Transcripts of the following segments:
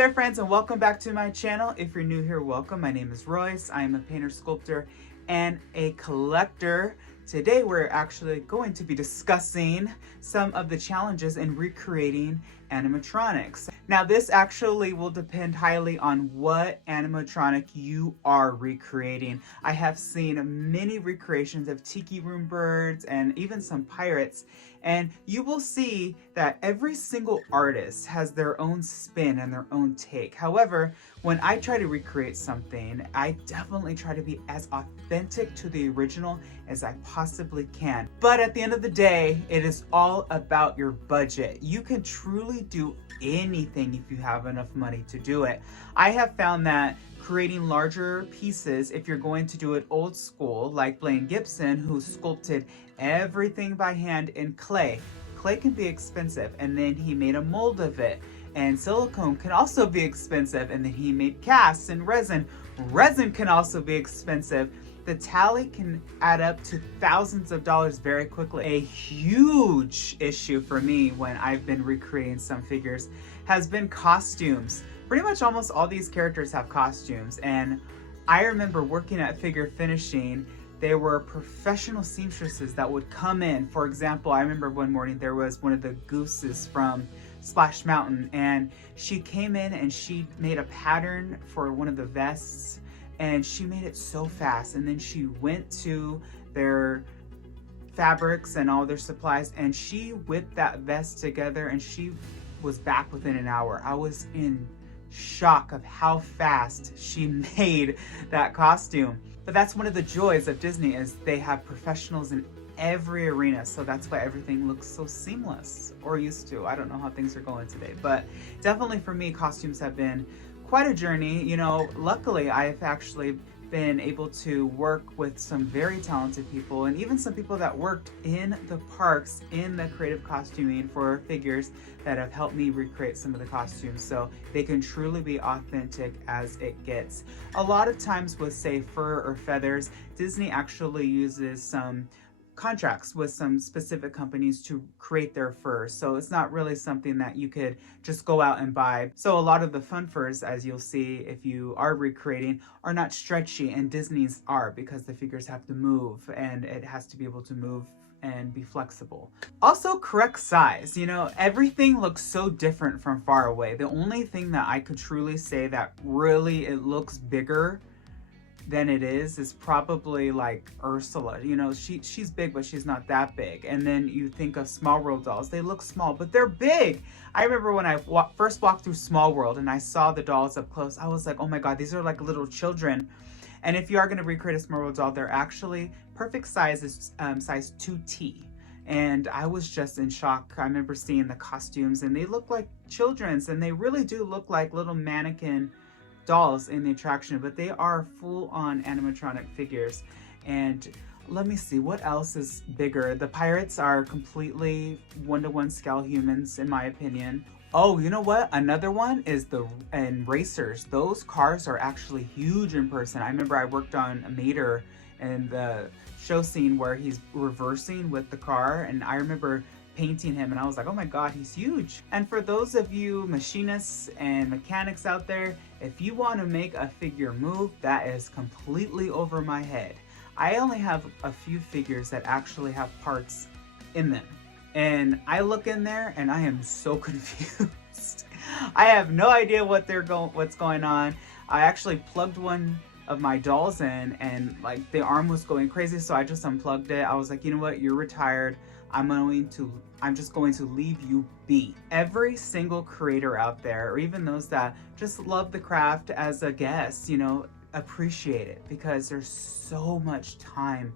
there friends, and welcome back to my channel. If you're new here, welcome. My name is Royce. I am a painter, sculptor, and a collector. Today we're actually going to be discussing some of the challenges in recreating animatronics. Now this actually will depend highly on what animatronic you are recreating. I have seen many recreations of tiki room birds and even some pirates, and you will see that every single artist has their own spin and their own take. However, when I try to recreate something, I definitely try to be as authentic to the original as I possibly can. But at the end of the day, it is all about your budget. You can truly do anything if you have enough money to do it. I have found that creating larger pieces, if you're going to do it old school, like Blaine Gibson, who sculpted everything by hand in clay. Clay can be expensive, and then he made a mold of it. And silicone can also be expensive, and then he made casts and resin. Resin can also be expensive. The tally can add up to thousands of dollars very quickly. A huge issue for me when I've been recreating some figures has been costumes. Pretty much almost all these characters have costumes, and I remember working at figure finishing. There were professional seamstresses that would come in. For example, I remember one morning there was one of the gooses from Splash Mountain, and she came in and she made a pattern for one of the vests, and she made it so fast. And then she went to their fabrics and all their supplies, and she whipped that vest together, and she was back within an hour. I was in shock of how fast she made that costume. But that's one of the joys of Disney, is they have professionals in every arena, so that's why everything looks so seamless, or used to. I don't know how things are going today, but definitely for me, costumes have been quite a journey. You know, luckily I've actually been able to work with some very talented people, and even some people that worked in the parks in the creative costuming for figures that have helped me recreate some of the costumes, so they can truly be authentic as it gets. A lot of times with, say, fur or feathers, Disney actually uses some contracts with some specific companies to create their furs, so it's not really something that you could just go out and buy. So a lot of the fun furs, as you'll see if you are recreating, are not stretchy, and Disney's are, because the figures have to move, and it has to be able to move and be flexible. Also, correct size. You know, everything looks so different from far away. The only thing that I could truly say that really it looks bigger than it is probably like Ursula. You know, she's big, but she's not that big. And then you think of Small World dolls. They look small, but they're big. I remember when I first walked through Small World and I saw the dolls up close, I was like, oh my God, these are like little children. And if you are going to recreate a Small World doll, they're actually perfect size is size 2T. And I was just in shock. I remember seeing the costumes, and they look like children's, and they really do look like little mannequin dolls in the attraction, but they are full-on animatronic figures. And let me see, what else is bigger? The pirates are completely one-to-one scale humans, in my opinion. Oh, you know what? Another one is racers. Those cars are actually huge in person. I remember I worked on Mater in the show scene where he's reversing with the car, and I remember painting him, and I was like, oh my God, he's huge. And for those of you machinists and mechanics out there, if you want to make a figure move, that is completely over my head. I only have a few figures that actually have parts in them, and I look in there and I am so confused. I have no idea what's going on. I actually plugged one of my dolls in, and like the arm was going crazy, so I just unplugged it. I was like, you know what, you're retired. I'm just going to leave you be. Every single creator out there, or even those that just love the craft as a guest, you know, appreciate it, because there's so much time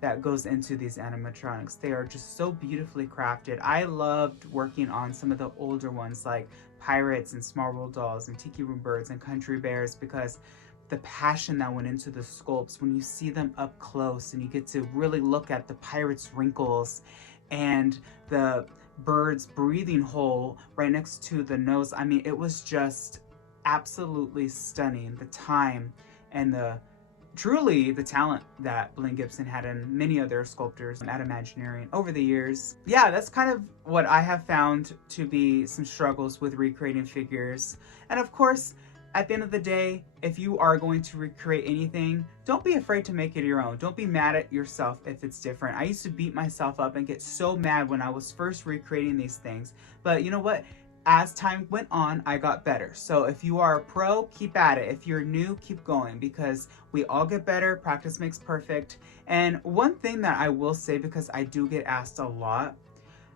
that goes into these animatronics. They are just so beautifully crafted. I loved working on some of the older ones like Pirates and Small World dolls and Tiki Room birds and Country Bears, because the passion that went into the sculpts, when you see them up close and you get to really look at the pirate's wrinkles and the bird's breathing hole right next to the nose. I mean, it was just absolutely stunning. The time and the truly the talent that Blaine Gibson had and many other sculptors at Imagineering over the years. Yeah, that's kind of what I have found to be some struggles with recreating figures. And of course, at the end of the day, if you are going to recreate anything, don't be afraid to make it your own. Don't be mad at yourself if it's different. I used to beat myself up and get so mad when I was first recreating these things. But you know what? As time went on, I got better. So if you are a pro, keep at it. If you're new, keep going, because we all get better. Practice makes perfect. And one thing that I will say, because I do get asked a lot,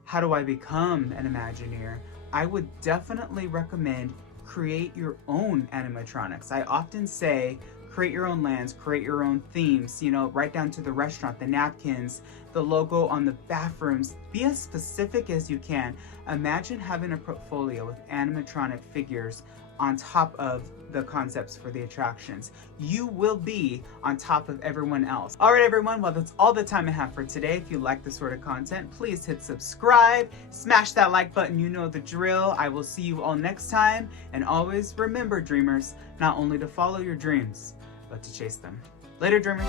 how do I become an Imagineer? I would definitely recommend create your own animatronics. I often say create your own lands, create your own themes, you know, right down to the restaurant, the napkins, the logo on the bathrooms. Be as specific as you can. Imagine having a portfolio with animatronic figures on top of the concepts for the attractions. You will be on top of everyone else. All right, everyone, well, that's all the time I have for today. If you like this sort of content, please hit subscribe, smash that like button, you know the drill. I will see you all next time. And always remember, dreamers, not only to follow your dreams, but to chase them. Later, dreamers.